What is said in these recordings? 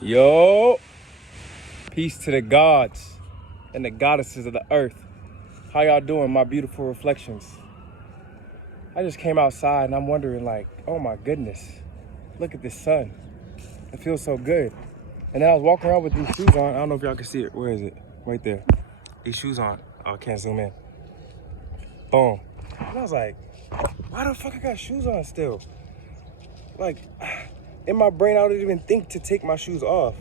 Yo, peace to the gods and the goddesses of the earth. How y'all doing, my beautiful reflections? I just came outside and I'm wondering like, oh my goodness, look at this sun. It feels so good. And then I was walking around with these shoes on. I don't know if y'all can see it. Where is it? Right there. These shoes on. Oh, I can't zoom in. Boom. And I was like, why the fuck I got shoes on still? Like, in my brain, I don't even think to take my shoes off.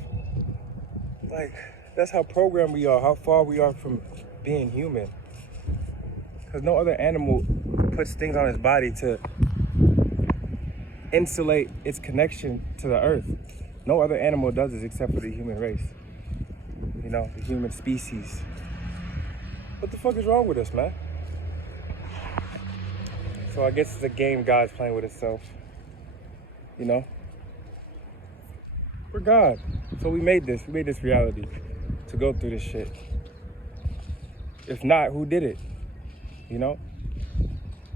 Like, that's how programmed we are, how far we are from being human. Because no other animal puts things on its body to insulate its connection to the earth. No other animal does this except for the human race. You know, the human species. What the fuck is wrong with us, man? So I guess it's a game God's playing with itself. You know? We're God. So we made this reality to go through this shit. If not, who did it? You know?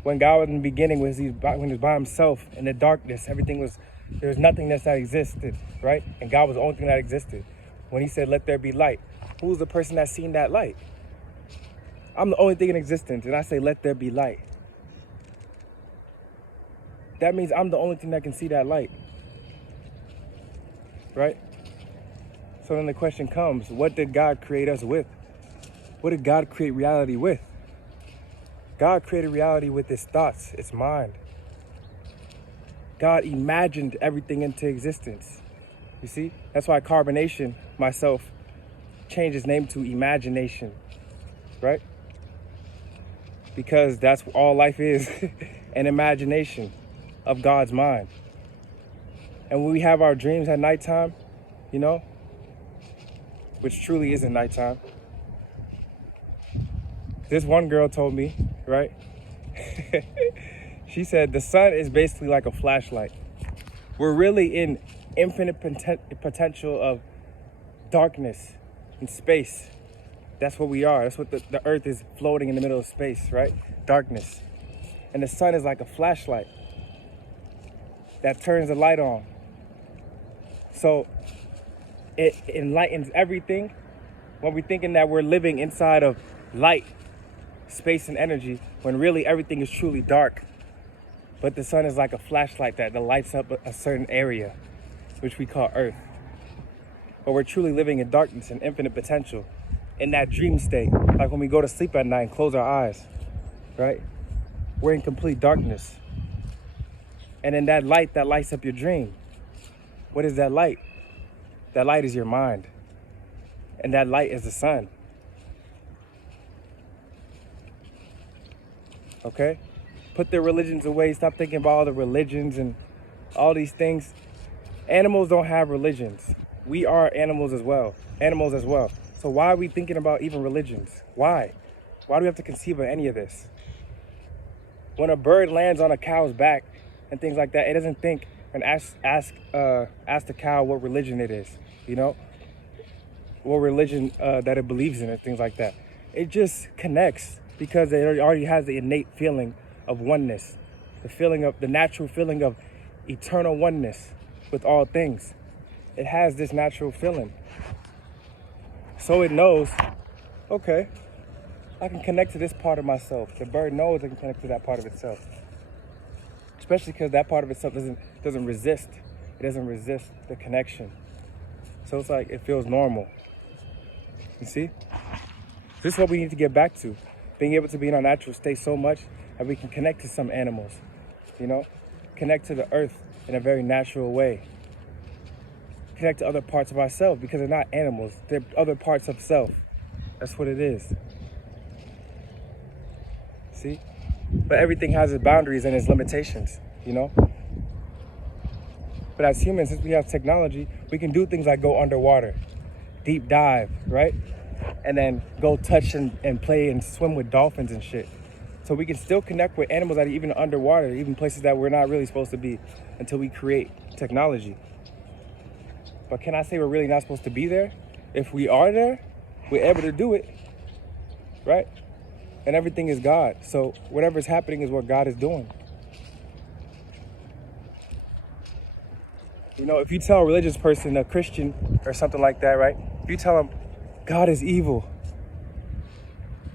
When God was in the beginning, when he was by himself in the darkness, there was nothingness that existed, right? And God was the only thing that existed. When he said, let there be light, who's the person that's seen that light? I'm the only thing in existence, and I say, let there be light. That means I'm the only thing that can see that light, right? So then the question comes, what did God create us with? What did God create reality with? God created reality with his thoughts, its mind. God imagined everything into existence. You see? That's why Carbonation, myself, changed his name to Imagination, right? Because that's all life is, an imagination of God's mind. And when we have our dreams at nighttime, you know, which truly isn't nighttime. This one girl told me, right? She said the sun is basically like a flashlight. We're really in infinite potential of darkness and space. That's what we are. That's what the earth is, floating in the middle of space, right? Darkness. And the sun is like a flashlight that turns the light on. So it enlightens everything when we're thinking that we're living inside of light, space, and energy, when really everything is truly dark. But the sun is like a flashlight that lights up a certain area, which we call Earth. But we're truly living in darkness and infinite potential, in that dream state. Like when we go to sleep at night and close our eyes, right? We're in complete darkness. And in that light that lights up your dream, what is that light? That light is your mind. And that light is the sun. Okay? Put their religions away. Stop thinking about all the religions and all these things. Animals don't have religions. We are animals as well. So why are we thinking about even religions? Why? Why do we have to conceive of any of this? When a bird lands on a cow's back and things like that, it doesn't think and ask the cow what religion it is, you know? What religion that it believes in and things like that. It just connects because it already has the innate feeling of oneness, the natural feeling of eternal oneness with all things. It has this natural feeling. So it knows, okay, I can connect to this part of myself. The bird knows it can connect to that part of itself. Especially because that part of itself doesn't resist. It doesn't resist the connection. So it's like it feels normal. You see? This is what we need to get back to. Being able to be in our natural state so much that we can connect to some animals, you know? Connect to the earth in a very natural way. Connect to other parts of ourselves because they're not animals. They're other parts of self. That's what it is. See? But everything has its boundaries and its limitations, you know? But as humans, since we have technology, we can do things like go underwater, deep dive, right? And then go touch and play and swim with dolphins and shit. So we can still connect with animals that are even underwater, even places that we're not really supposed to be until we create technology. But can I say we're really not supposed to be there? If we are there, we're able to do it, right? And everything is God. So whatever's happening is what God is doing. You know? if you tell a religious person, a Christian or something like that, right? If you tell them God is evil,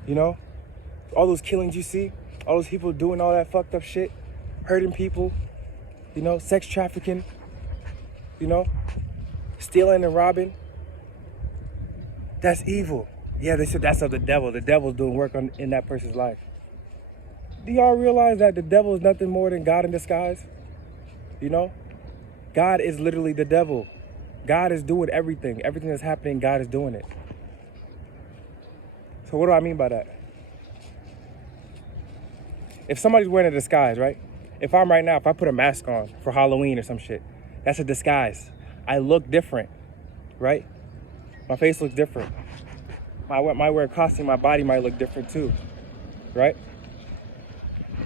all those killings you see, all those people doing all that fucked up shit, hurting people, sex trafficking, stealing and robbing, that's evil. Yeah, they said that's of the devil. The devil's doing work in that person's life. Do y'all realize that the devil is nothing more than God in disguise? God is literally the devil. God is doing everything. Everything that's happening, God is doing it. So what do I mean by that? If somebody's wearing a disguise, right? If I put a mask on for Halloween or some shit, that's a disguise. I look different, right? My face looks different. I might wear a costume, my body might look different too, right?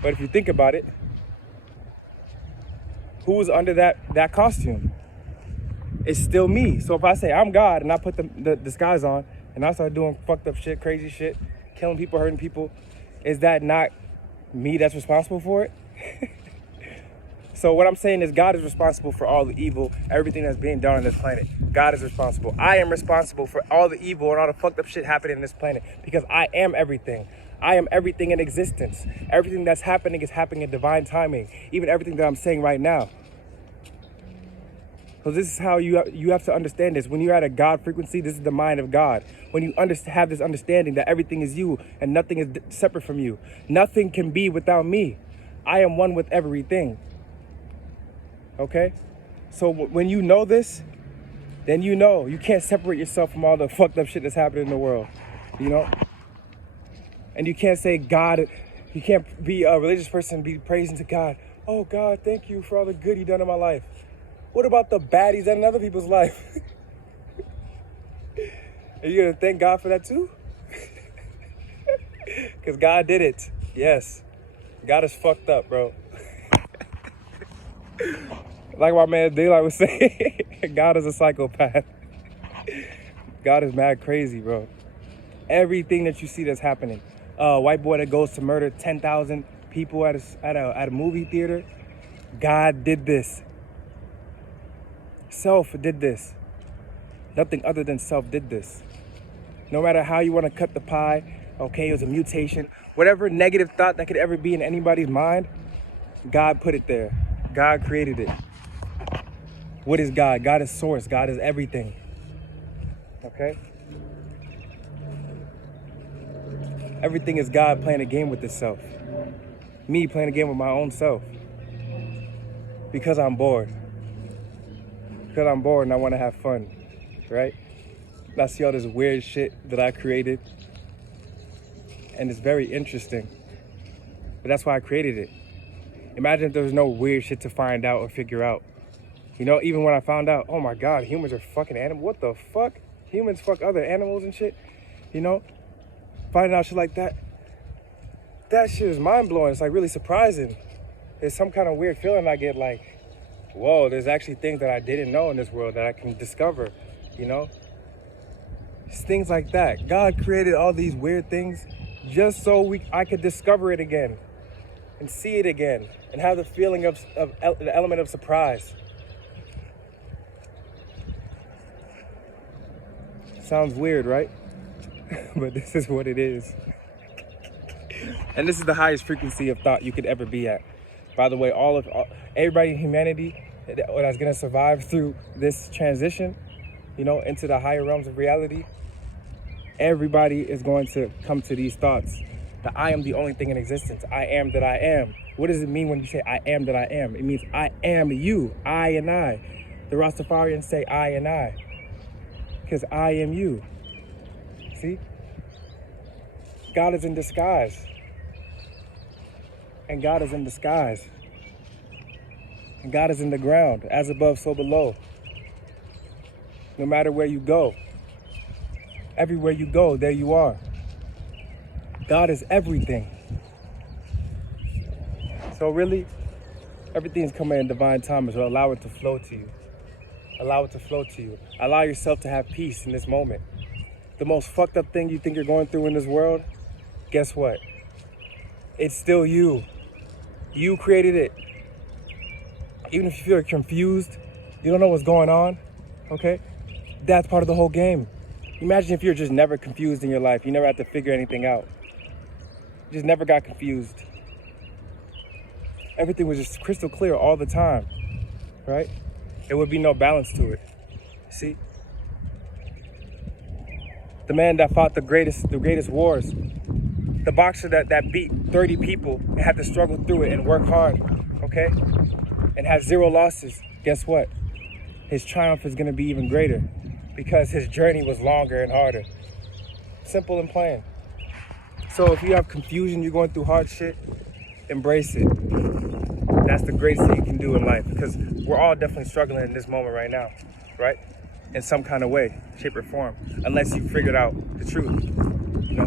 But if you think about it, who was under that costume? It's still me. So if I say I'm God and I put the disguise on and I start doing fucked up shit, crazy shit, killing people, hurting people, is that not me that's responsible for it? So what I'm saying is God is responsible for all the evil, everything that's being done on this planet. God is responsible. I am responsible for all the evil and all the fucked up shit happening on this planet because I am everything. I am everything in existence. Everything that's happening is happening in divine timing. Even everything that I'm saying right now. So this is how you have to understand this. When you're at a God frequency, this is the mind of God. When you have this understanding that everything is you and nothing is separate from you. Nothing can be without me. I am one with everything. Okay? So when you know this, then you can't separate yourself from all the fucked up shit that's happening in the world. And you can't say God, you can't be a religious person and be praising to God. Oh God, thank you for all the good you done in my life. What about the baddies done in other people's life? Are you gonna thank God for that too? Because God did it. Yes. God is fucked up, bro. Like my man Daylight was saying, God is a psychopath. God is mad crazy, bro. Everything that you see that's happening. White boy that goes to murder 10,000 people at a movie theater. God did this. Self did this. Nothing other than self did this. No matter how you want to cut the pie, okay, it was a mutation. Whatever negative thought that could ever be in anybody's mind, God put it there. God created it. What is God? God is source. God is everything. Okay? Everything is God playing a game with itself. Me playing a game with my own self. Because I'm bored. Because I'm bored and I want to have fun. Right? And I see all this weird shit that I created. And it's very interesting. But that's why I created it. Imagine if there was no weird shit to find out or figure out. Even when I found out, oh my God, humans are fucking animals. What the fuck? Humans fuck other animals and shit. Finding out shit like that. That shit is mind blowing. It's like really surprising. There's some kind of weird feeling I get like, whoa, there's actually things that I didn't know in this world that I can discover, It's things like that. God created all these weird things just so I could discover it again and see it again and have the feeling of the element of surprise. Sounds weird, right? But this is what it is. And this is the highest frequency of thought you could ever be at. By the way, everybody in humanity that's gonna survive through this transition, into the higher realms of reality, everybody is going to come to these thoughts. That I am the only thing in existence. I am that I am. What does it mean when you say I am that I am? It means I am you, I and I. The Rastafarians say I and I. Because I am you. See? God is in disguise. And God is in disguise. And God is in the ground, as above, so below. No matter where you go. Everywhere you go, there you are. God is everything. So really, everything's coming in divine time, so allow it to flow to you. Allow it to flow to you. Allow yourself to have peace in this moment. The most fucked up thing you think you're going through in this world, guess what? It's still you. You created it. Even if you feel confused, You don't know what's going on, okay? That's part of the whole game. Imagine if you're just never confused in your life. You never had to figure anything out. You just never got confused. Everything was just crystal clear all the time, right? There would be no balance to it. See? The man that fought the greatest wars, the boxer that beat 30 people and had to struggle through it and work hard, okay? And have 0 losses, guess what? His triumph is gonna be even greater because his journey was longer and harder. Simple and plain. So if you have confusion, you're going through hard shit, embrace it. That's the greatest thing you can do in life, because we're all definitely struggling in this moment right now, right? In some kind of way, shape or form, unless you figured out the truth, you know.